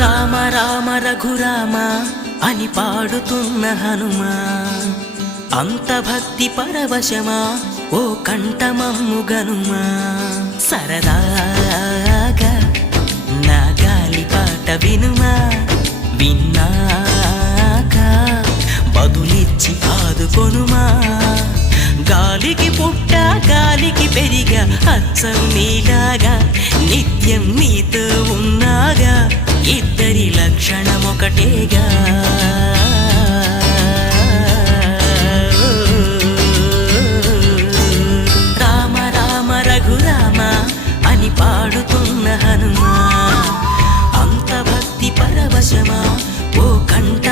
రామ రామ రఘురామ అని పాడుతున్న హనుమా, అంత భక్తి పరవశమా ఓ కంఠమమ్ము గనుమా. సరదాగా నా గాలి పాట వినుమా, విన్నాక బదులిచ్చి ఆదుకొనుమా. గాలికి పుట్ట గాలికి పెరిగా అచ్చం నీలాగా, నిత్యం నీతో ఉన్నాగా, ఇద్దరి లక్షణం ఒకటేగా. రామ రామ రఘురామ అని పాడుతున్న హనుమా, అంత భక్తి పరవశమా ఓ కంఠ